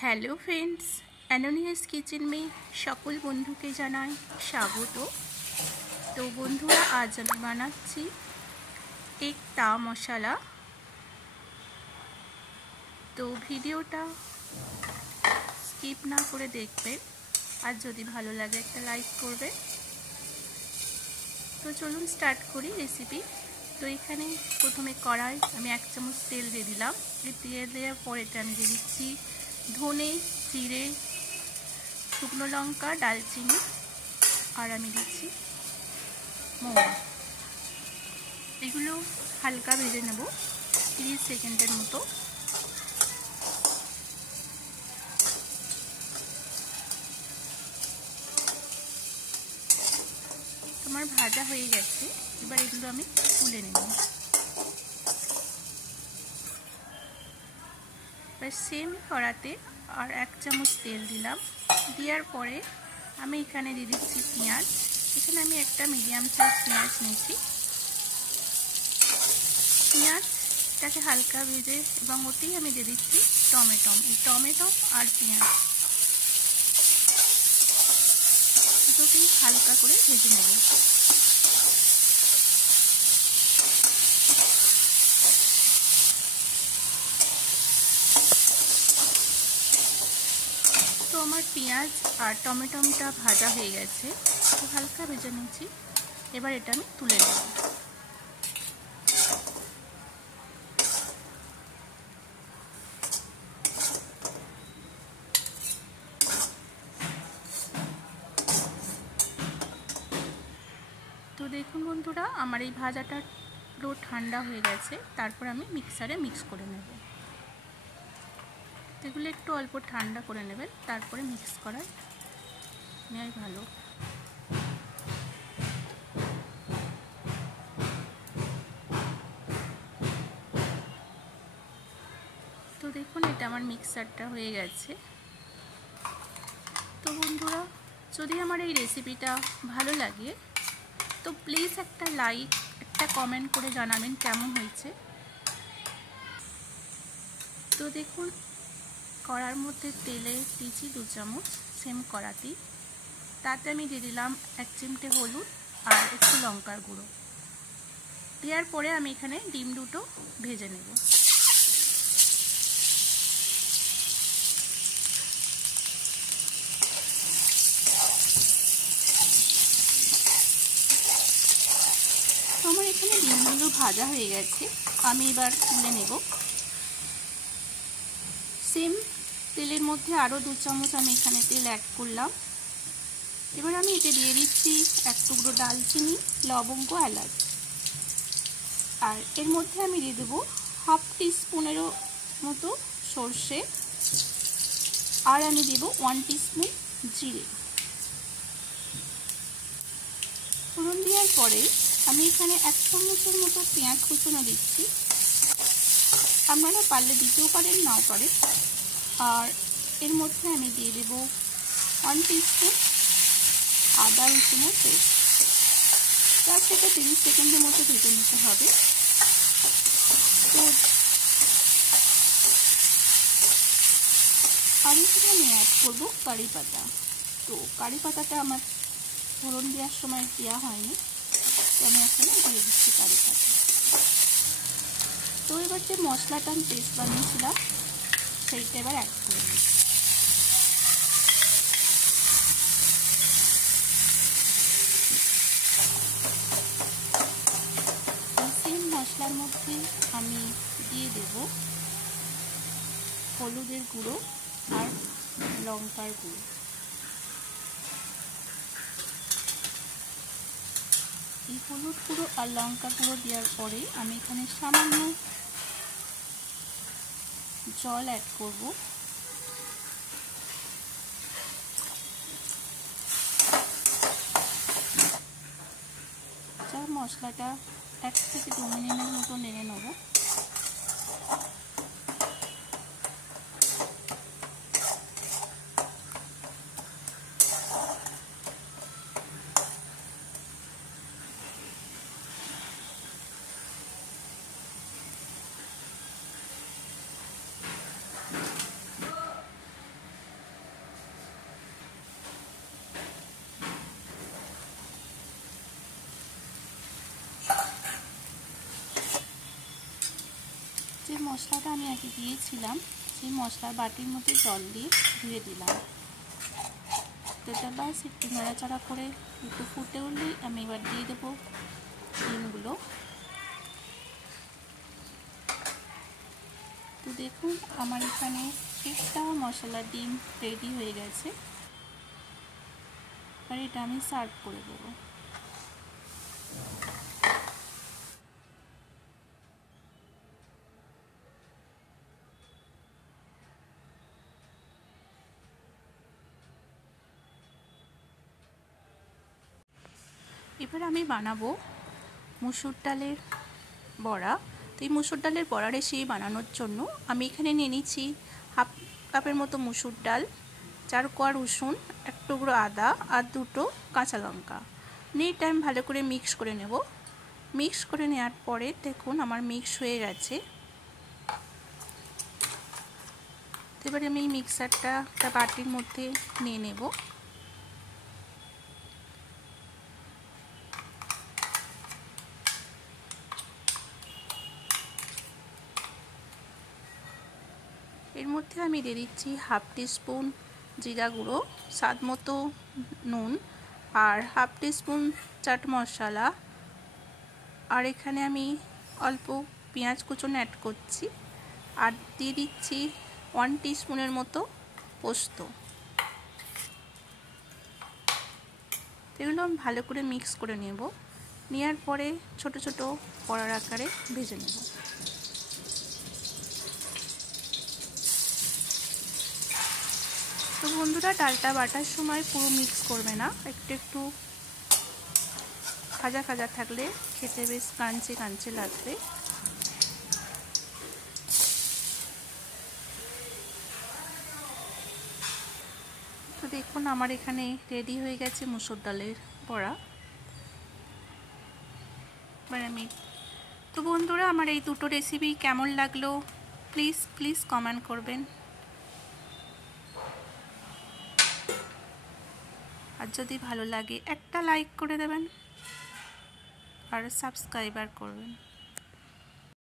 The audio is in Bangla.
हेलो फ्रेंड्स, অ্যানোনিয়াস কিচেন में সকল বন্ধুকে জানাই স্বাগত। তো বন্ধুরা, আজ আমি বানাচ্ছি একটা মশলা। তো ভিডিওটা স্কিপ না করে দেখবেন, আর যদি ভালো লাগে একটা লাইক করবে। তো চলুন স্টার্ট করি রেসিপি। তো এখানে প্রথমে কড়াই আমি 1 চামচ তেল দিয়ে দিলাম। এই তেল দেওয়ার পরে আমি দিয়ে দিচ্ছি ধনে, জিরে, শুকনো লঙ্কা, ডালচিনি, আর আমি দিচ্ছি মৌরি। এগুলো হালকা ভেজে নেব 30 সেকেন্ডের মতো। তোমার ভাজা হয়ে গেছে, এবার এগুলো আমি তুলে নেব। এবার সেম কড়াতে আর 1 চামচ তেল দিলাম। দেওয়ার পরে আমি এখানে দিয়ে দিচ্ছি পেঁয়াজ। এখানে আমি একটা মিডিয়াম সাইজ পেঁয়াজ নিয়েছি। পেঁয়াজটাকে হালকা ভেজে এবং ওতেই আমি দিয়ে দিচ্ছি টমেটো। এই টমেটো আর পেঁয়াজ দুটোকেই হালকা করে ভেজে নেব। তো আমার পেঁয়াজ আর টমেটোটা ভাজা হয়ে গেছে, তো হালকা ভেজে নিয়েছি। এবার এটা আমি তুলে নেব। তো দেখুন বন্ধুরা, আমার এই ভাজাটা পুরো ঠান্ডা হয়ে গেছে। তারপর আমি মিক্সারে মিক্স করে নেব। এগুলো একটু অল্প ঠান্ডা করে নেবেন, তারপরে মিক্স করার নেওয়াই ভালো। তো দেখুন, এটা আমার মিক্সারটা হয়ে গেছে। তো বন্ধুরা, যদি আমার এই রেসিপিটা ভালো লাগে তো প্লিজ একটা লাইক, একটা কমেন্ট করে জানাবেন কেমন হয়েছে। তো দেখুন, কড়ার মধ্যে তেলে দিয়েছি 2 চামচ, সেম কড়াতেই। তাতে আমি দিয়ে দিলাম 1 চিমটে হলুদ আর একটু লঙ্কার গুঁড়ো। দেওয়ার পরে আমি এখানে ডিম দুটো ভেজে নেব। আমার এখানে ডিমগুলো ভাজা হয়ে গেছে, আমি এবার তুলে নেব। সেম তেলের মধ্যে আরও 2 চামচ আমি এখানে তেল অ্যাড করলাম। এবার আমি এতে দিয়ে দিচ্ছি 1 টুকরো দালচিনি, লবঙ্গ, এলাচ। আর এর মধ্যে আমি দিয়ে দেবো 1/2 টিস্পুনেরও মতো সর্ষে, আর আমি দেব 1 টিস্পুন জিরে। ফোড়ন দেওয়ার পরে আমি এখানে 1 চামচের মতো পেঁয়াজ কুচনো দিচ্ছি। আপনারা পারলে দিতেও পারেন, নাও পারেন। আর এর মধ্যে আমি দিয়ে দেব 1 টিস্পুন আদা রসুনের পেস্ট। তার থেকে 30 সেকেন্ডের মতো ভেজে নিতে হবে। তো আর এখানে আমি অ্যাড করবো কারি পাতা। তো কারি পাতাটা আমার ফোড়ন দেওয়ার সময় দেওয়া হয়নি, তো আমি এখানে দিয়ে দিচ্ছি কারি পাতা। তো এবার যে মশলাটা আমি পেস্ট বানিয়েছিলাম সেইটা এবার অ্যাড করে দিই। সেম মশলার মধ্যে আমি দিয়ে দেব হলুদের গুঁড়ো আর লঙ্কার গুঁড়ো। এই হলুদ গুঁড়ো আর লঙ্কা গুঁড়ো দেওয়ার পরে আমি এখানে সামান্য জল অ্যাড করব। যা মশলাটা 1 থেকে 2 মিনিটের মতো নেড়ে নেব। মশলাটা আমি আগে দিয়েছিলাম সেই মশলার বাটির মধ্যে জল দিয়ে ধুয়ে দিলাম। তো এটা বাস একটু নাড়াচাড়া করে একটু ফুটে উঠলেই আমি এবার দিয়ে দেবো ডিমগুলো। তো দেখুন আমার এখানে একটা মশলার ডিম রেডি হয়ে গেছে। এবার এটা আমি সার্ভ করে দেবো। এবার আমি বানাবো মুসুর ডালের বড়া। তো এই মুসুর ডালের বড়া রেসিপি বানানোর জন্য আমি এখানে নিয়ে নিচ্ছি হাফ কাপের মতো মুসুর ডাল, 4 কোয়া রসুন, 1 টুকরো আদা আর 2টো কাঁচা লঙ্কা নিয়ে এটা আমি ভালো করে মিক্স করে নেব। মিক্স করে নেওয়ার পরে দেখুন আমার মিক্স হয়ে গেছে। তো এবারে আমি এই মিক্সারটা একটা বাটির মধ্যে নিয়ে নেব। এর মধ্যে আমি দিয়ে দিচ্ছি হাফ টিস্পুন জিরা গুঁড়ো, স্বাদ মতো নুন আর হাফ টিস্পুন চাট মশলা। আর এখানে আমি অল্প পেঁয়াজ কুচনো অ্যাড করছি আর দিয়ে দিচ্ছি 1 টিস্পুনের মতো পোস্ত। এগুলো আমি ভালো করে মিক্স করে নেব। নেওয়ার পরে ছোট ছোট বড়ার আকারে ভেজে নেব। তো বন্ধুরা ডালটা বাটার সময় পুরো মিক্স করবে না, একটু একটু ভাজা ভাজা থাকলে খেতে বেশ কাঞ্চে কাঞ্চে লাগবে। তো দেখুন আমার এখানে রেডি হয়ে গেছে মুসুর ডালের বড়া। তো বন্ধুরা আমার এই দুটো রেসিপি কেমন লাগলো প্লিজ কমেন্ট করবেন। আর যদি ভালো লাগে একটা লাইক করে দেবেন আর সাবস্ক্রাইবার করবেন।